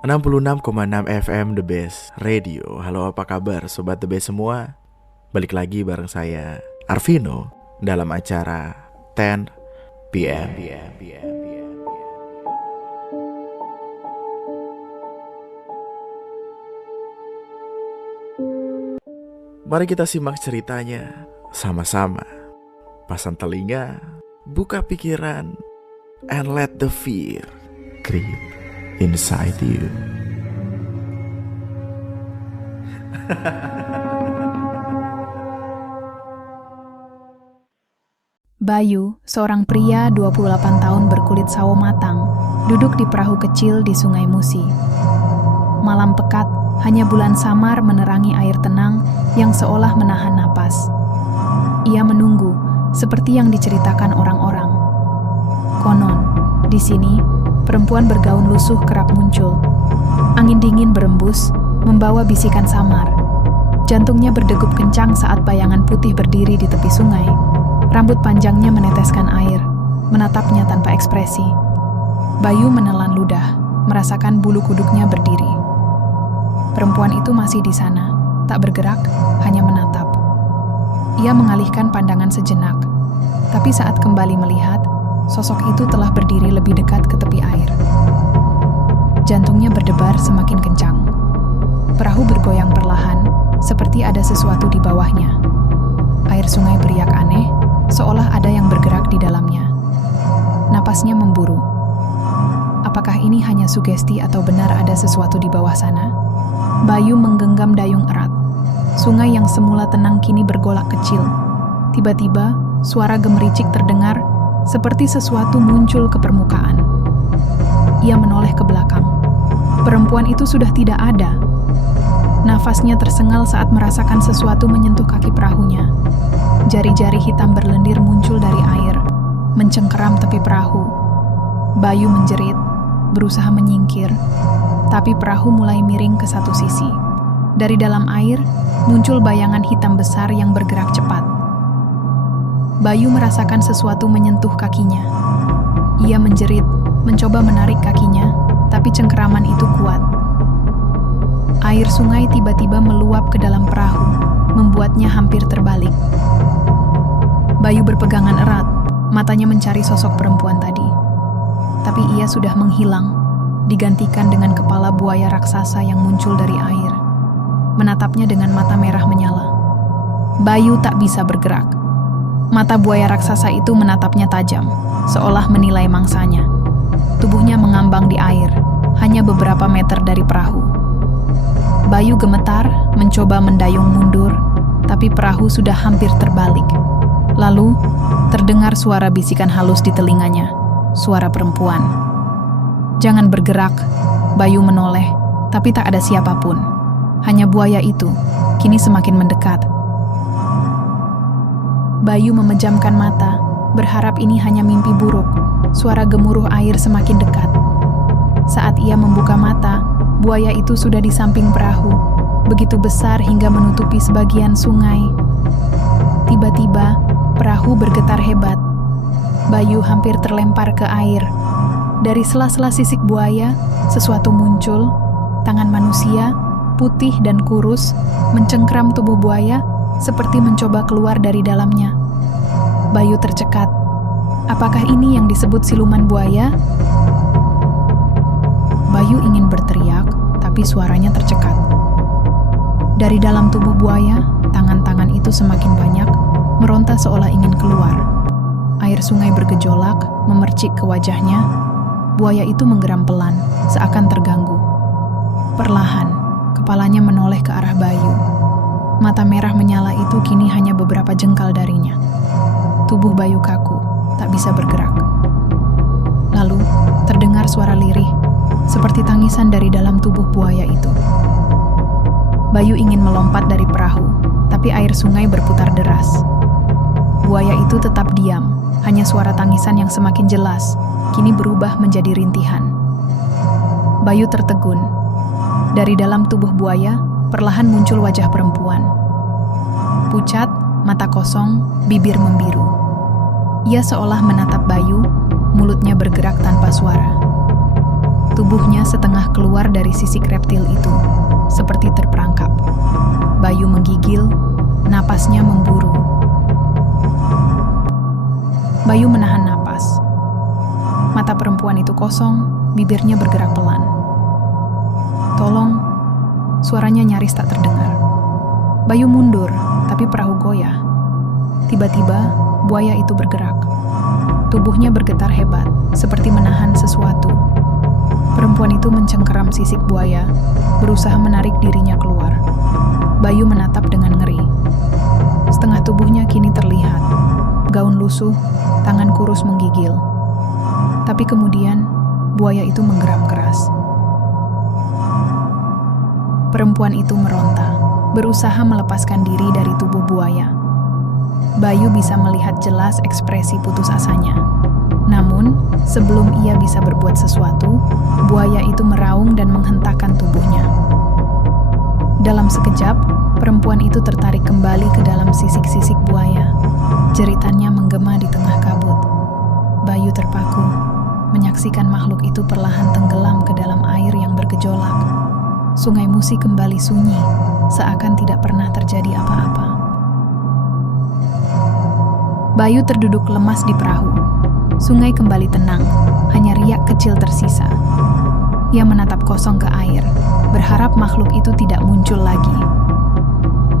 66,6 FM The Best Radio. Halo, apa kabar Sobat The Best semua? Balik lagi bareng saya, Arvino, dalam acara 10 PM. Mari kita simak ceritanya sama-sama. Pasang telinga, buka pikiran, and let the fear creep inside you. Bayu, seorang pria 28 tahun berkulit sawo matang, duduk di perahu kecil di Sungai Musi. Malam pekat, hanya bulan samar menerangi air tenang yang seolah menahan napas. Ia menunggu, seperti yang diceritakan orang-orang. Konon, di sini, perempuan bergaun lusuh kerap muncul. Angin dingin berembus, membawa bisikan samar. Jantungnya berdegup kencang saat bayangan putih berdiri di tepi sungai. Rambut panjangnya meneteskan air, menatapnya tanpa ekspresi. Bayu menelan ludah, merasakan bulu kuduknya berdiri. Perempuan itu masih di sana, tak bergerak, hanya menatap. Ia mengalihkan pandangan sejenak, tapi saat kembali melihat, sosok itu telah berdiri lebih dekat ke tepi air. Jantungnya berdebar semakin kencang. Perahu bergoyang perlahan, seperti ada sesuatu di bawahnya. Air sungai beriak aneh, seolah ada yang bergerak di dalamnya. Napasnya memburu. Apakah ini hanya sugesti atau benar ada sesuatu di bawah sana? Bayu menggenggam dayung erat. Sungai yang semula tenang kini bergolak kecil. Tiba-tiba, suara gemericik terdengar, seperti sesuatu muncul ke permukaan. Ia menoleh ke belakang. Perempuan itu sudah tidak ada. Nafasnya tersengal saat merasakan sesuatu menyentuh kaki perahunya. Jari-jari hitam berlendir muncul dari air, mencengkeram tepi perahu. Bayu menjerit, berusaha menyingkir, tapi perahu mulai miring ke satu sisi. Dari dalam air, muncul bayangan hitam besar yang bergerak cepat. Bayu merasakan sesuatu menyentuh kakinya. Ia menjerit, mencoba menarik kakinya, tapi cengkeraman itu kuat. Air sungai tiba-tiba meluap ke dalam perahu, membuatnya hampir terbalik. Bayu berpegangan erat, matanya mencari sosok perempuan tadi. Tapi ia sudah menghilang, digantikan dengan kepala buaya raksasa yang muncul dari air. Menatapnya dengan mata merah menyala. Bayu tak bisa bergerak. Mata buaya raksasa itu menatapnya tajam, seolah menilai mangsanya. Tubuhnya mengambang di air, hanya beberapa meter dari perahu. Bayu gemetar, mencoba mendayung mundur, tapi perahu sudah hampir terbalik. Lalu, terdengar suara bisikan halus di telinganya, suara perempuan. "Jangan bergerak," Bayu menoleh, tapi tak ada siapapun. Hanya buaya itu, kini semakin mendekat. Bayu memejamkan mata, berharap ini hanya mimpi buruk. Suara gemuruh air semakin dekat. Saat ia membuka mata, buaya itu sudah di samping perahu, begitu besar hingga menutupi sebagian sungai. Tiba-tiba, perahu bergetar hebat. Bayu hampir terlempar ke air. Dari sela-sela sisik buaya, sesuatu muncul, tangan manusia, putih dan kurus, mencengkram tubuh buaya, seperti mencoba keluar dari dalamnya. Bayu tercekat. Apakah ini yang disebut siluman buaya? Bayu ingin berteriak, tapi suaranya tercekat. Dari dalam tubuh buaya, tangan-tangan itu semakin banyak, meronta seolah ingin keluar. Air sungai bergejolak, memercik ke wajahnya. Buaya itu menggeram pelan, seakan terganggu. Perlahan, kepalanya menoleh ke arah Bayu. Mata merah menyala itu kini hanya beberapa jengkal darinya. Tubuh Bayu kaku, tak bisa bergerak. Lalu, terdengar suara lirih, seperti tangisan dari dalam tubuh buaya itu. Bayu ingin melompat dari perahu, tapi air sungai berputar deras. Buaya itu tetap diam, hanya suara tangisan yang semakin jelas, kini berubah menjadi rintihan. Bayu tertegun. Dari dalam tubuh buaya, perlahan muncul wajah perempuan. Pucat, mata kosong, bibir membiru. Ia seolah menatap Bayu, mulutnya bergerak tanpa suara. Tubuhnya setengah keluar dari sisik reptil itu, seperti terperangkap. Bayu menggigil, napasnya memburu. Bayu menahan napas. Mata perempuan itu kosong, bibirnya bergerak pelan. "Tolong," suaranya nyaris tak terdengar. Bayu mundur, tapi perahu goyah. Tiba-tiba, buaya itu bergerak. Tubuhnya bergetar hebat, seperti menahan sesuatu. Perempuan itu mencengkeram sisik buaya, berusaha menarik dirinya keluar. Bayu menatap dengan ngeri. Setengah tubuhnya kini terlihat. Gaun lusuh, tangan kurus menggigil. Tapi kemudian, buaya itu menggeram keras. Perempuan itu meronta, berusaha melepaskan diri dari tubuh buaya. Bayu bisa melihat jelas ekspresi putus asanya. Namun, sebelum ia bisa berbuat sesuatu, buaya itu meraung dan menghentakkan tubuhnya. Dalam sekejap, perempuan itu tertarik kembali ke dalam sisik-sisik buaya. Jeritannya menggema di tengah kabut. Bayu terpaku, menyaksikan makhluk itu perlahan tenggelam ke dalam air yang bergejolak. Sungai Musi kembali sunyi, seakan tidak pernah terjadi apa-apa. Bayu terduduk lemas di perahu. Sungai kembali tenang, hanya riak kecil tersisa. Ia menatap kosong ke air, berharap makhluk itu tidak muncul lagi.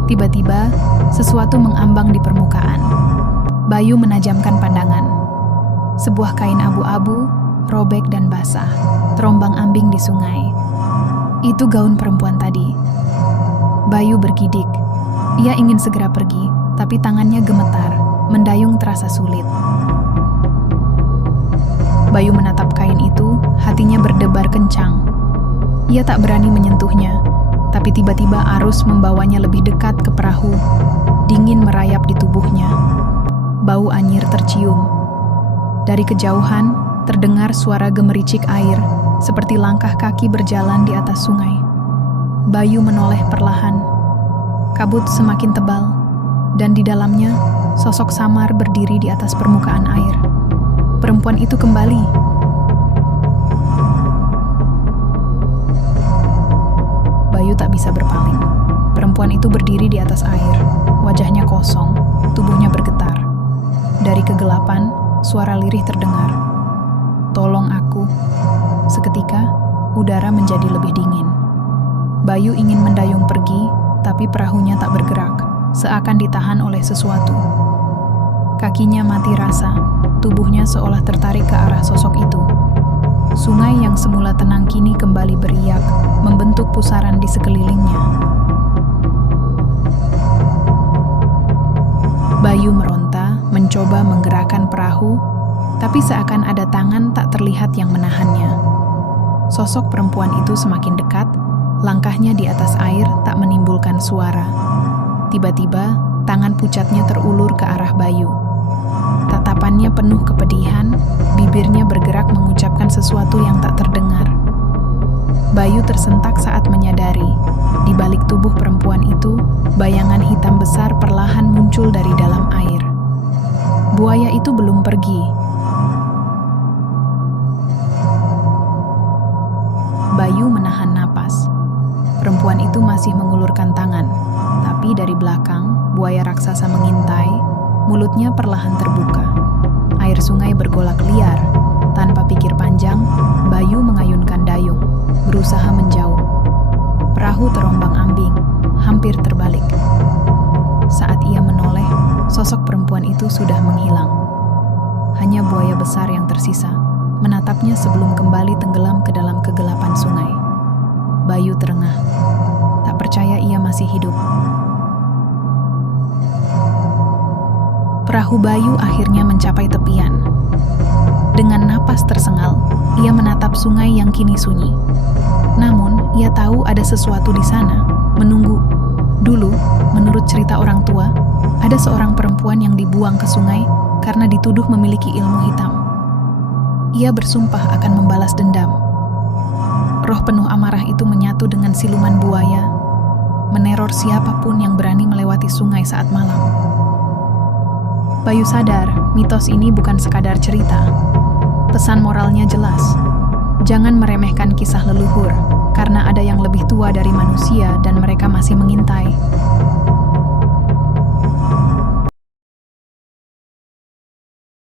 Tiba-tiba, sesuatu mengambang di permukaan. Bayu menajamkan pandangan. Sebuah kain abu-abu, robek dan basah, terombang-ambing di sungai. Itu gaun perempuan tadi. Bayu bergidik. Ia ingin segera pergi, tapi tangannya gemetar, mendayung terasa sulit. Bayu menatap kain itu, hatinya berdebar kencang. Ia tak berani menyentuhnya, tapi tiba-tiba arus membawanya lebih dekat ke perahu. Dingin merayap di tubuhnya. Bau anyir tercium. Dari kejauhan, terdengar suara gemericik air, seperti langkah kaki berjalan di atas sungai. Bayu menoleh perlahan. Kabut semakin tebal, dan di dalamnya, sosok samar berdiri di atas permukaan air. Perempuan itu kembali. Bayu tak bisa berpaling. Perempuan itu berdiri di atas air, wajahnya kosong, tubuhnya bergetar. Dari kegelapan, suara lirih terdengar. "Tolong aku." Seketika, udara menjadi lebih dingin. Bayu ingin mendayung pergi, tapi perahunya tak bergerak, seakan ditahan oleh sesuatu. Kakinya mati rasa, tubuhnya seolah tertarik ke arah sosok itu. Sungai yang semula tenang kini kembali beriak, membentuk pusaran di sekelilingnya. Bayu meronta, mencoba menggerakkan perahu, tapi seakan ada tangan tak terlihat yang menahannya. Sosok perempuan itu semakin dekat, langkahnya di atas air tak menimbulkan suara. Tiba-tiba, tangan pucatnya terulur ke arah Bayu. Tatapannya penuh kepedihan, bibirnya bergerak mengucapkan sesuatu yang tak terdengar. Bayu tersentak saat menyadari, di balik tubuh perempuan itu, bayangan hitam besar perlahan muncul dari dalam air. Buaya itu belum pergi. Bayu menahan napas. Perempuan itu masih mengulurkan tangan, tapi dari belakang, buaya raksasa mengintai. Mulutnya perlahan terbuka. Air sungai bergolak liar. Tanpa pikir panjang, Bayu mengayunkan dayung, berusaha menjauh. Perahu terombang-ambing, hampir terbalik. Saat ia menoleh, sosok perempuan itu sudah menghilang. Hanya buaya besar yang tersisa, menatapnya sebelum kembali tenggelam ke dalam kegelapan sungai. Bayu terengah, tak percaya ia masih hidup. Perahu Bayu akhirnya mencapai tepian. Dengan napas tersengal, ia menatap sungai yang kini sunyi. Namun, ia tahu ada sesuatu di sana, menunggu. Dulu, menurut cerita orang tua, ada seorang perempuan yang dibuang ke sungai karena dituduh memiliki ilmu hitam. Ia bersumpah akan membalas dendam. Roh penuh amarah itu menyatu dengan siluman buaya, meneror siapapun yang berani melewati sungai saat malam. Bayu sadar, mitos ini bukan sekadar cerita. Pesan moralnya jelas. Jangan meremehkan kisah leluhur, karena ada yang lebih tua dari manusia dan mereka masih mengintai.